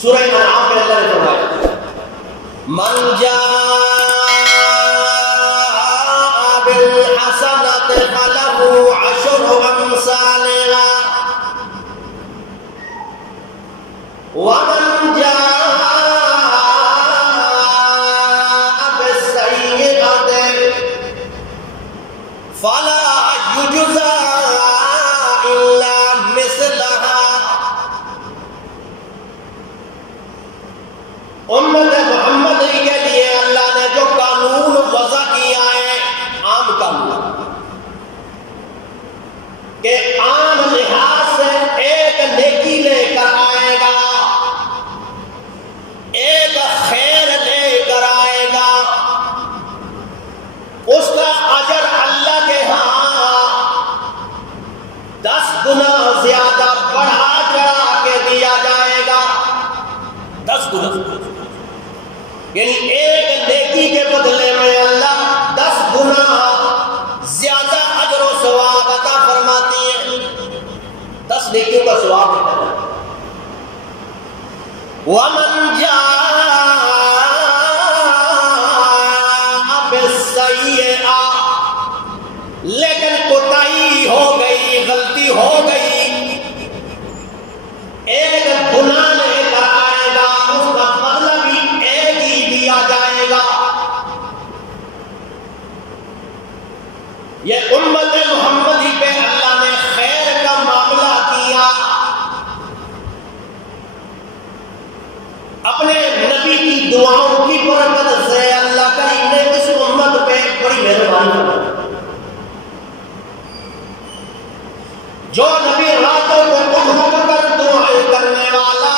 سورہ انعام میں اللہ نے فرمایا من جاء بالحسنۃ فلہ عشر امثالها ومن جاء بالسیئۃ فلا یجزی الا مثلها۔ امت محمد کے لیے اللہ نے جو قانون وضع کیا ہے، عام قانون، کہ عام لحاظ سے ایک نیکی لے کر آئے گا، ایک خیر لے کر آئے گا، اس کا اجر اللہ کے ہاں 10 گنا زیادہ بڑھا چڑھا کے دیا جائے گا۔ 10 گنا، یعنی ایک نیکی کے بدلے میں اللہ 10 گنا زیادہ اجر و ثواب عطا فرماتی ہے۔ 10 نیکیوں کا ثواب ہے۔ وَمَنْ جَاءَ بِالسَّيِّئَةِ، لیکن کوتاہی ہو گئی، غلطی ہو گئی، ایک گناہ لے کر آئے گا، اس کا بدلہ بھی ایک ہی دیا جائے گا۔ یہ امت محمدی پہ اللہ نے خیر کا معاملہ کیا، اپنے نبی کی دعاؤں کی برکت سے اللہ کریم نے اس امت پہ بڑی مہربانی کی۔ جو نبی راتوں کو اٹھ کر دعائیں کرنے والا،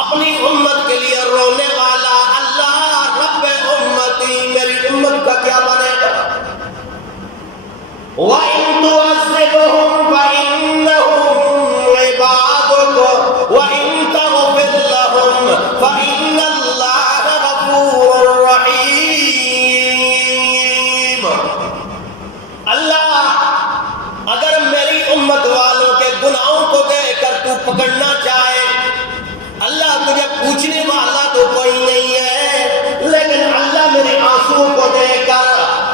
اپنی امت کے لیے رونے والا، اللہ رب امتی، میری امت کا کیا بنے گا؟ وَإِن تُعَذِّبْهُمْ فَإِنَّهُمْ عِبَادُكَ وَإِن تَغْفِرْ لَهُمْ فَإِنَّ اللَّهَ غَفُورٌ رَحِيمٌ۔ اللہ اگر میری امت والوں کے گناہوں کو دیکھ کر تو پکڑنا چاہے، اللہ تجھے پوچھنے والا تو کوئی نہیں ہے، لیکن اللہ میرے آنسو کو دیکھ کر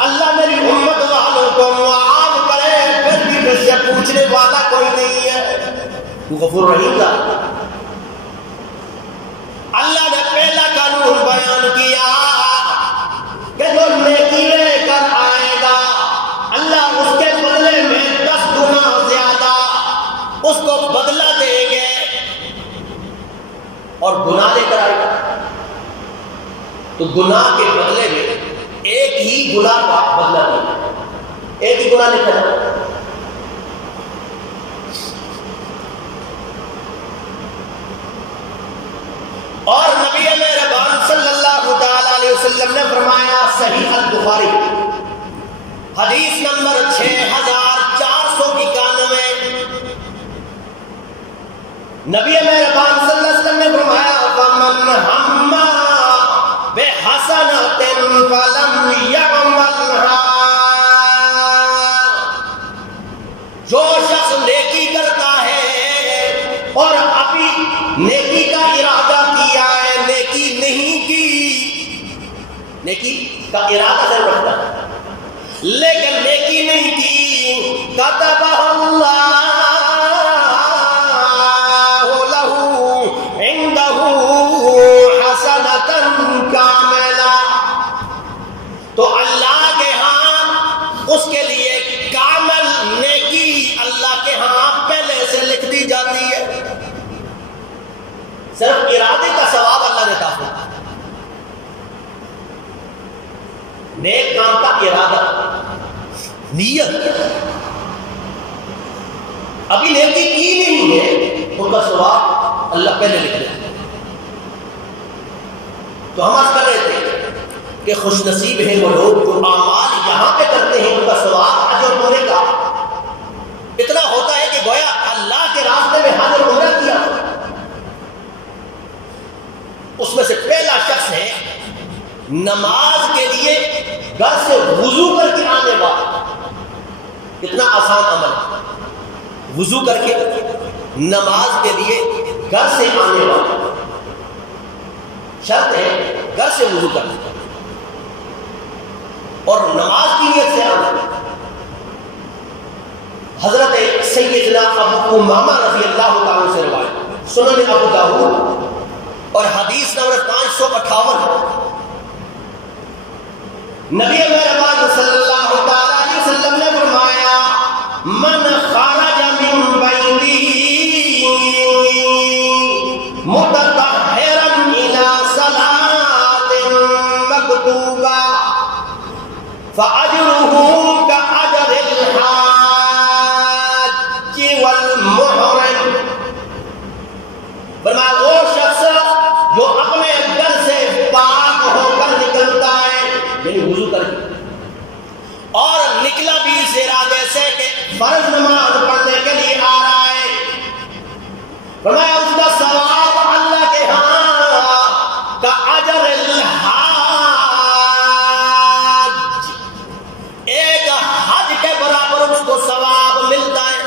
اللہ میری امت والوں کو معاف کرے، پھر بھی مجھ سے پوچھنے والا کوئی نہیں ہے۔ تو غفور رحیم تھا۔ اللہ نے پہلا قانون بیان کیا کہ جو نیکی لے کر آئے گا، اللہ اس کے بدلے میں 10 گنا زیادہ اس کو بدلہ دیں گے، اور گناہ لے کر آئے گا تو گناہ کے بدلے میں ایک ہی گناہ کا بدلہ دیں گے، ایک ہی گناہ لکھا جائے گا۔ اور نبی مہربان صلی اللہ تعالی علیہ وسلم نے فرمایا، صحیح البخاری حدیث نمبر 6491، نبی مہربان صلی اللہ علیہ وسلم نے فرمایا فَمَنْ هَمَّ بِحَسَنَةٍ فَلَمْ يَعْمَلْهَا، جو شخص نیکی کرتا ہے اور ابھی نیکی کا ارادہ کیا ہے، نیکی نہیں کی، نیکی کا ارادہ ضرور رکھتا ہے لیکن نیکی نہیں کی، کتبہ اللہ لہ عندہ حسنۃ کاملہ، تو اللہ کے ہاں اس کے لیے کامل نیکی اللہ کے ہاں پہلے سے لکھ دی جاتی ہے۔ صرف ارادے کا ثواب اللہ نے کافی، نیک کام کا ارادہ، نیت، ابھی نیکی کی نہیں ہے، ان کا ثواب اللہ پہلے لکھ دے۔ تو ہم عرض کر رہے تھے کہ خوش نصیب ہیں وہ لوگ جو اعمال یہاں پہ کرتے ہیں، ان کا ثواب حج اور عمرے کا اتنا ہوتا ہے کہ گویا اللہ کے راستے میں حج اور عمرہ کیا۔ اس میں سے پہلا شخص ہے نماز کے لیے گھر سے وضو کر کے آنے والا، کتنا آسان عمل، وضو کر کے نماز کے لیے گھر سے آنے والا، شرط ہے گھر سے وضو کرنا اور نماز کی نیت سے آنا. حضرت سیدنا ابو امامہ رضی اللہ تعالیٰ سے روایت سنن ابو داؤد اور حدیث نمبر 558. نبی مہربان صلی اللہ تعالیٰ علیہ وسلم نے فرمایا من خرج من بیته متطہرا الى صلاۃ مکتوبہ فاجرہ کاجر الحاج والمحرم. فرمایا وہ شخص جو اپنے گھر سے پاک ہو کر نکلتا ہے یعنی وضو کر کے اور نکلا بھی اس ارادے سے کہ فرض نماز پڑھنے کے لیے آ رہا ہے, فرمایا اس کا ثواب اللہ کے ہاں کا اجر الحاج, ایک حج کے برابر اس کو ثواب ملتا ہے.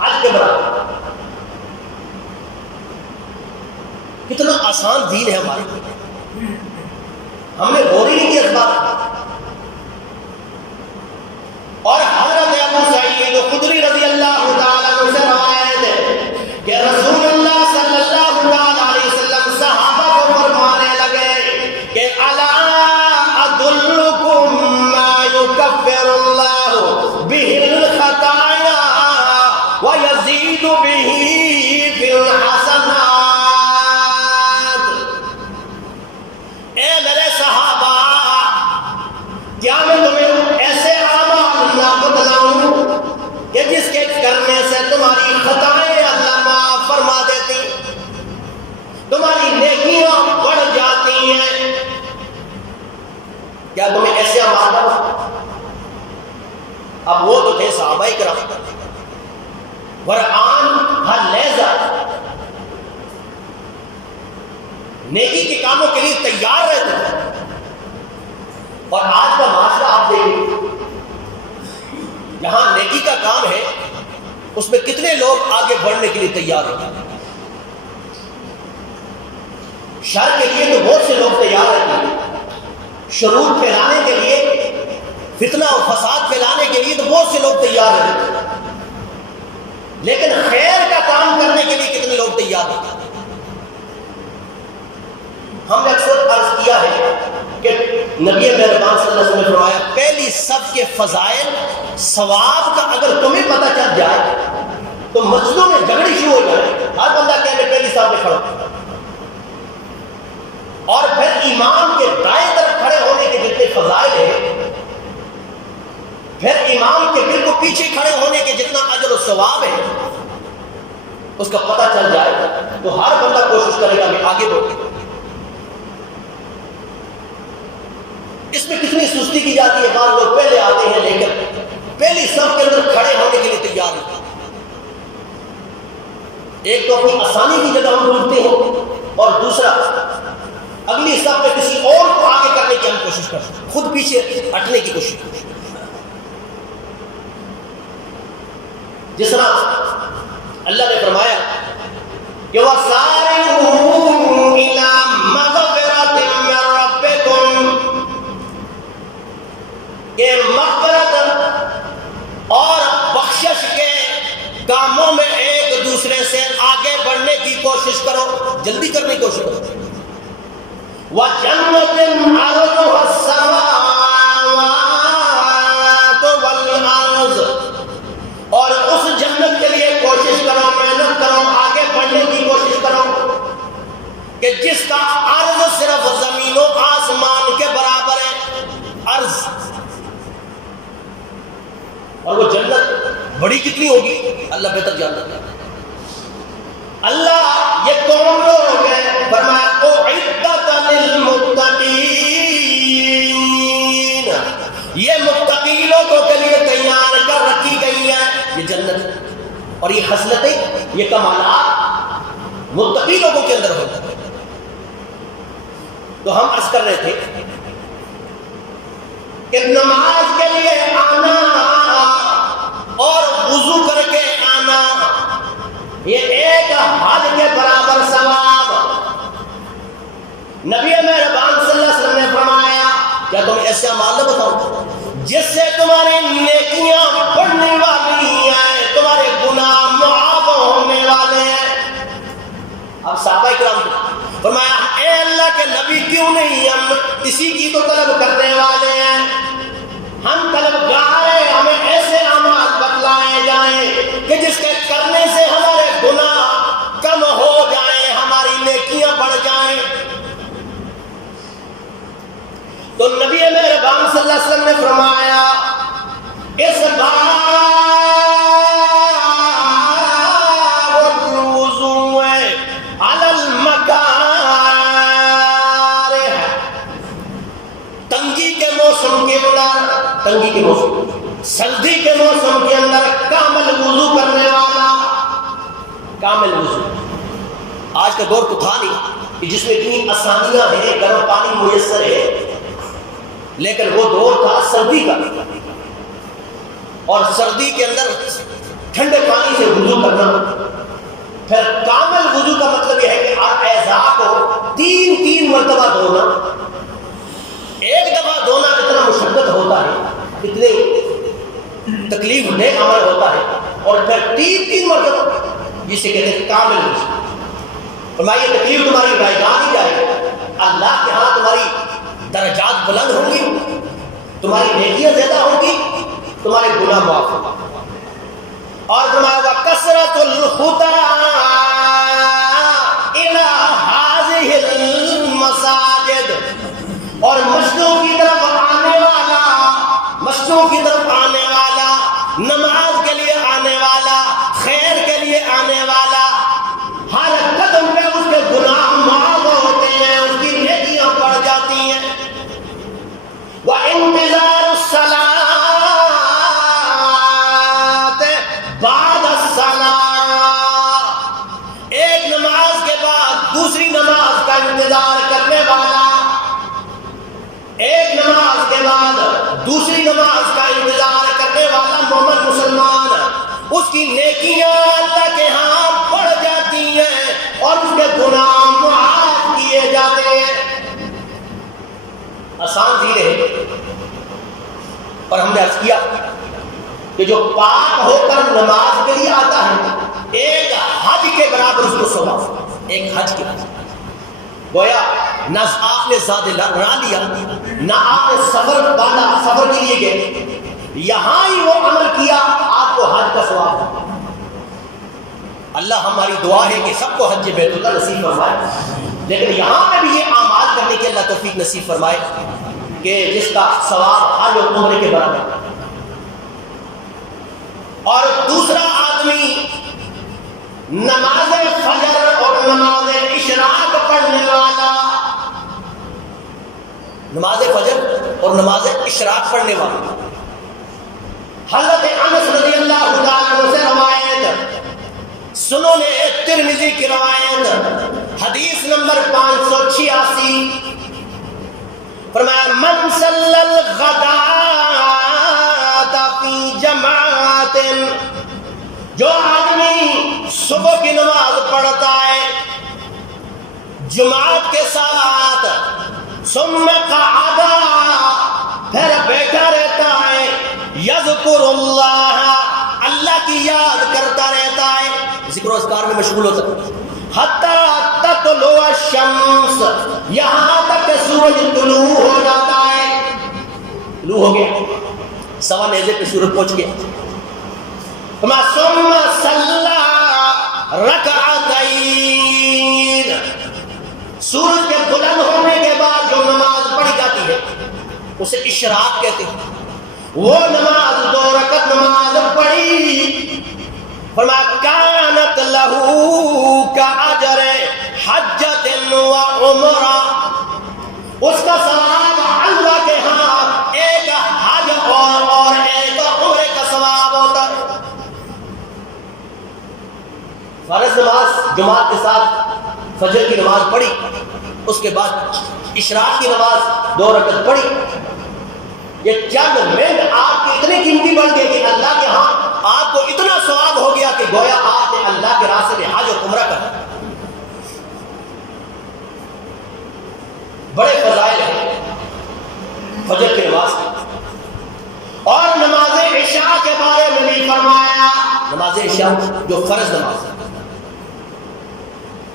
حج کے برابر. کتنا آسان دین ہے ہمارے, ہم نے غور ہی نہیں کیا اس بات. اور حضرت ابو سعید خدری رضی اللہ تعالیٰ عنہ سے روایت ہے کہ رسول اللہ صلی اللہ علیہ وسلم صحابہ کو فرمانے لگے کہ الا ادلکم ما یکفر اللہ بہ الخطایا ویزید بہ فی الحسنات. اے میرے صحابہ, کیا میں تمہیں ایسے بتلاؤں کہ جس کے کرنے سے تمہاری خطائیں اللہ معاف فرما دیتی, تمہاری نیکیاں بڑھ جاتی ہیں. کیا تمہیں ایسے اعمال بتاؤں؟ اب وہ تو تھے صحابہ کرام قرآن ہر لہجہ نیکی کے کاموں کے لیے تیار رہتے تھے. اور آج کا معاشرہ آپ دیکھیں, یہاں نیکی کا کام ہے اس میں کتنے لوگ آگے بڑھنے کے لیے تیار ہیں. شر کے لیے تو بہت سے لوگ تیار رہتے ہیں, شرور پھیلانے کے لیے, فتنہ اور فساد پھیلانے کے لیے تو بہت سے لوگ تیار ہیں, لیکن خیر کا کام کرنے کے لیے کتنے لوگ تیار ہیں. ہم نے اکثر عرض کیا ہے کہ نبی مہربان صلی اللہ علیہ وسلم نے فرمایا پہلی صف کے فضائل ثواب کا اگر تمہیں پتہ چل جائے تو مسجدوں میں جھگڑی شروع ہو جائے. ہر بندہ کہنے پہلی صف میں کھڑا, اور پھر امام کے دائیں طرف کھڑے ہونے کے جتنے فضائل ہیں, پھر امام کے بالکل پیچھے کھڑے ہونے کے جتنا اجر و ثواب ہے اس کا پتہ چل جائے تو ہر بندہ کوشش کرے گا کہ آگے بڑھے. اس میں کتنی سستی کی جاتی ہے, بعض لوگ پہلے آتے ہیں لیکن پہلی صف کے اندر کھڑے ہونے کے لیے تیار ہیں. ایک تو اپنی آسانی کی جگہ ہم ڈھونڈتے ہیں اور دوسرا اگلی صف میں کسی اور کو آگے کرنے کی ہم کوشش کرتے ہیں, خود پیچھے ہٹنے کی کوشش کرتے ہیں. جس طرح اللہ نے فرمایا کہ وَسَارِعُوا إِلَىٰ مَغْفِرَةٍ مِّن رَّبِّكُمْ, کہ مغفرت اور بخشش کے کاموں میں ایک دوسرے سے آگے بڑھنے کی کوشش کرو, جلدی کرنے کی کوشش کرو. وَجَنَّةٍ عَرْضُهَا السَّمَاوَاتُ وَالْأَرْضُ, اور اس جنت کے لیے کوشش کرو, محنت کرو, آگے بڑھنے کی کوشش کرو کہ جس کا عرض صرف زمین و آسمان کے برابر ہے. عرض اور وہ جنت بڑی کتنی ہوگی اللہ بہتر جانتا ہے. اللہ یہ کون لوگ ہیں؟ فرمایا اعدت للمتقین, یہ متقی لوگوں کے لیے تیار کر رکھی گئی ہے یہ جنت. اور یہ خصلتیں, یہ کمالات متقی لوگوں کے اندر ہوتا ہے. تو ہم عرض کر رہے تھے کہ نماز کے لیے آنا اور وضو کر کے آنا یہ ایک حج کے برابر ثواب. نبی مہربان صلی اللہ علیہ وسلم نے فرمایا کیا تم ایسے اعمال نہ بتاؤ جس سے تمہاری نیکیاں بڑھنے والی ہیں، تمہارے گناہ معاف ہونے والے ہیں۔ اب صحابہ کرام فرمایا اے اللہ کے نبی کیوں نہیں، ہم اسی کی تو طلب کرنے والے ہیں، ہم طلبگار ہیں، ہمیں ایسے اعمال بتلائے جائیں کہ جس کے کرنے سے ہمارے گناہ کم ہو جائیں، ہماری نیکیاں بڑھ جائیں۔ تو نبی مہربان صلی اللہ علیہ وسلم نے فرمایا اس باب الوضوء علی المکارہ، تنگی کے موسم کے اندر، تنگی کے موسم، سردی کے موسم کے اندر کامل وضو کرنے والا، کامل وضو۔ آج کا دور تو تھا نہیں کہ جس میں اتنی آسانیاں ہیں، گرم پانی میسر ہے، لیکن وہ دور تھا سردی کا، اور سردی کے اندر ٹھنڈے پانی سے وضو کرنا۔ پھر کامل وضو کا مطلب یہ ہے کہ آپ اعضاء کو تین مرتبہ دھونا۔ ایک دفعہ دھونا اتنا مشقت ہوتا ہے، اتنے تکلیف دہ عمل ہوتا ہے، اور پھر تین مرتبہ، جسے کہتے ہیں کامل وضو۔ فرمائیے تکلیف تمہاری رائگاں دی جائے گی، اللہ کے ہاں تمہاری درجات بلند ہوں گی، تمہاری نیکیاں زیادہ ہوں گی، تمہارے گناہ معاف ہوں گے۔ اور تمہارا کثرت الخطا الی ہذہ المساجد، اور مسجدوں کی طرف آنے والا، مسجدوں کی طرف آنے والا، نماز کے لیے آنے والا، خیر کے لیے آنے والا، ہر قدم پہ اس کے گناہ معاف ہوتے ہیں، اس کی نیکیاں بڑھ جاتی ہیں۔ وَانتظار الصلاة بعد الصلاة، ایک نماز کے بعد دوسری نماز کا انتظار کرنے والا، ایک نماز کے بعد دوسری نماز کا انتظار کرنے والا مومن مسلمان، اس کی نیکیاں اللہ کے ہاں بڑھ جاتی ہیں اور اس کے گناہ معاف کیے جاتے ہیں۔ آسان دھیرے ہے، اور ہم نے عرض کیا کہ جو پاک ہو کر نماز کے لیے آتا ہے، ایک حج کے برابر اس کو ثواب، ایک حج کے برابر۔ گویا نہ آپ نے زیادہ نہ لیا، نہ آپ نے سفر باندھا، سفر کے لیے گئے، یہاں ہی وہ عمل کیا، آپ کو حج کا ثواب۔ اللہ ہماری دعا ہے کہ سب کو حج بیت اللہ نصیب فرمائے، لیکن یہاں پہ بھی یہ اعمال کرنے کی اللہ توفیق نصیب فرمائے کہ جس کا ثواب حج اور عمرے کے برابر۔ اور دوسرا آدمی نماز فجر اور نماز اشراق پڑھنے والا، نماز فجر اور نماز اشراق پڑھنے والا، حضرت انس رضی اللہ تعالیٰ عنہ سے روایت، سنن ترمذی کی روایت، حدیث نمبر 586، فرمایا من صلی الغداۃ فی جماعت، جو آدمی صبح کی نماز پڑھتا ہے جماعت کے ساتھ، ثم قعد، پھر بیٹھا رہتا ہے، یذکر اللہ، اللہ کی یاد کرتا رہتا ہے، ذکر و اذکار میں مشغول ہوتا ہے، حتی تطلع الشمس، یہاں تک کہ سورج طلوع ہو جاتا ہے، طلوع ہو گیا، سوا نیزے پہ سورج پہنچ گیا، ثم صلی رکعتین، سورج کے بلند ہونے کے بعد جو نماز پڑھی جاتی ہے اسے اشراق کہتے ہیں، وہ نماز 2 رکعت نماز پڑھی، فرمایا کانت لہو کاجر حجۃ و عمرہ، اس کا ثواب اللہ کے ہاں ایک حج اور ایک عمرے کا ثواب ہوتا ہے۔ فرض نماز جماعت کے ساتھ فجر کی نماز پڑھی، اس کے بعد اشراق کی نماز 2 رکعت پڑھی، یہ چند منٹ آپ کی اتنی قیمتی بن گئی کہ اللہ کے ہاں آپ کو اتنا ثواب ہو گیا کہ گویا آپ نے اللہ کے راستے میں حج اور عمرہ کرا۔ جو فرض نماز ہے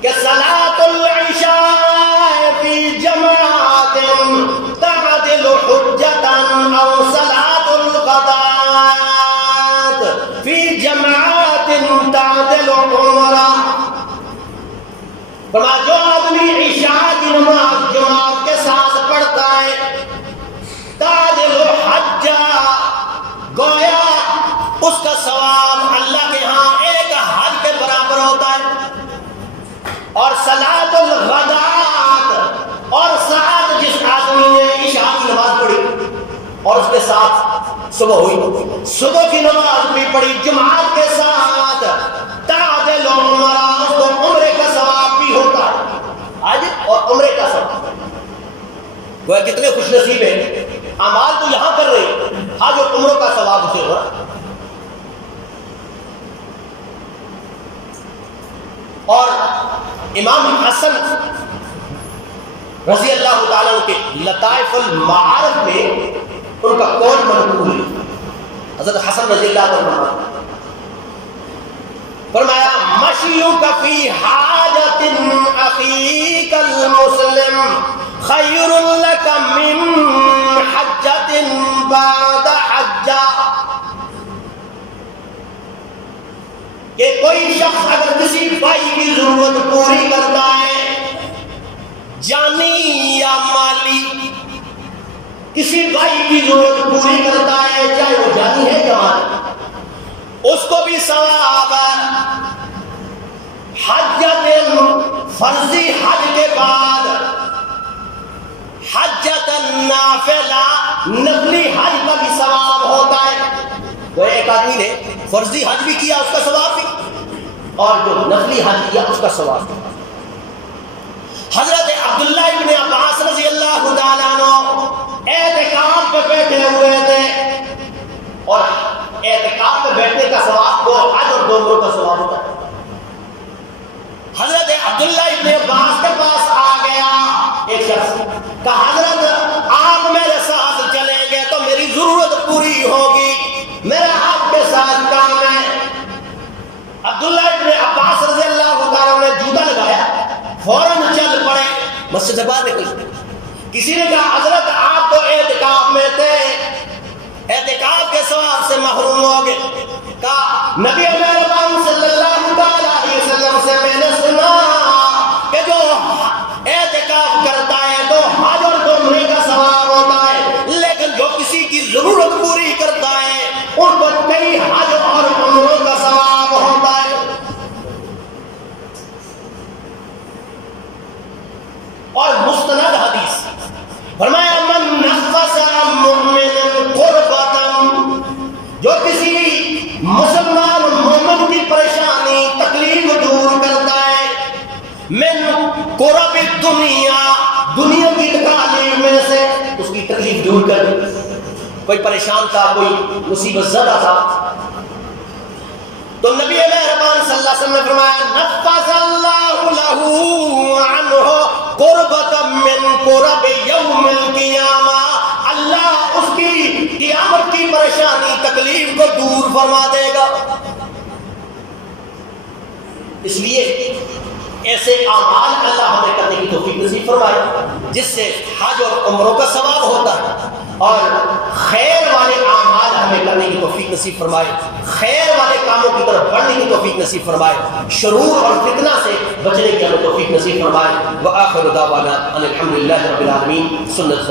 کہ صلاۃ العشاء فی جماعت تعدل حجۃ او صلاۃ الغداۃ فی جماعت تعدل عمرہ. فرمایا جو آدمی عشاء کی نماز جماعت کے ساتھ پڑھتا ہے تعدل حجہ گویا اس کا ثواب اللہ کے ہاں ایک حج کے برابر ہوتا ہے. اور صلاۃ الغداۃ اور ساتھ جس آدمی نے عشاء کی نماز پڑھی اور اس کے ساتھ صبح ہوئی صبح کی نماز بھی پڑھی جماعت کے ساتھ تعدل عمرہ اس کو عمرے کا ثواب بھی ہوتا ہے. حج اور عمرے کا ثواب وہ کتنے خوش نصیب ہیں. اعمال تو یہاں کر رہے ہیں حج اور عمروں کا ثواب اسے ہو رہا. اور امام حسن رضی اللہ تعالیٰ کے لطائف المعارف میں ان کا قول منقول ہے. حضرت حسن رضی اللہ عنہ فرمایا مشیُک فی حاجت اخیک المسلم خیر لک من حجت بعد حجہ. کہ کوئی شخص اگر کسی بھائی کی ضرورت پوری کرتا ہے جانی یا مالی کسی بھائی کی ضرورت پوری کرتا ہے چاہے وہ جانی ہے یا مالی اس کو بھی ثواب ہے. حجت فرضی حج کے بعد حجت نافلہ نفلی حج کا بھی ثواب ہوتا ہے. وہ ایک آدمی نے فرضی حج بھی کیا اس کا ثواب بھی اور جو نفلی حج کیا اس کا ثواب بھی. حضرت عبداللہ ابن عباس رضی اللہ تعالیٰ عنہ اعتکاف پہ بیٹھے ہوئے تھے اور اعتکاف پہ بیٹھنے کا ثواب کو حج اور عمروں کا ثواب ہوتا ہے. حضرت عبداللہ ابن عباس کے پاس آ گیا ایک شخص کہا حضرت آپ میرے ساتھ چلیں گے تو میری ضرورت پوری ہوگی میرا آپ کے ساتھ کام ہے. عبداللہ ابن عباس رضی اللہ تعالیٰ نے جوتا لگایا فوراً چل پڑے مسجد سے باہر نکل. کسی نے کہا حضرت آپ تو اعتکاف میں تھے اعتکاف کے ثواب سے محروم ہو گئے. کہا نبی مہربان صلی اللہ علیہ وسلم سے میں نے سنا کہ جو اعتکاف کرتا ہے تو حج اور عمرے کا ثواب ہوتا ہے لیکن جو کسی کی ضرورت پوری کرتا ہے ان کو کئی حج اور عمروں کا ثواب ہوتا ہے. اور مستند حدیث فرمایا من نفس عن مؤمن قربۃ جو کسی مسلمان مومن کی پریشانی تکلیف دور کرتا ہے من قرب الدنیا دنیا کی تکالیف میں سے اس کی تکلیف دور کر دی. کوئی پریشان تھا کوئی مصیبت زدہ تھا تو نبی مہربان صلی اللہ علیہ وسلم نے فرمایا نفس اللہ لہ عنہ قربۃ من قرب یوم القیامہ اللہ اس کی قیامت کی پریشانی تکلیف کو دور فرما دے گا. اس لیے ایسے اعمال اللہ ہمیں کرنے کی توفیق نصیب فرمائے جس سے حج اور عمروں کا ثواب ہوتا ہے اور خیر والے اعمال ہمیں کرنے کی توفیق نصیب فرمائے خیر والے کاموں کی طرف بڑھنے کی توفیق نصیب فرمائے شرور اور فتنہ سے بچنے کی ہمیں توفیق نصیب فرمائے. وآخر دعوانا ان الحمد للہ رب العالمین. سنت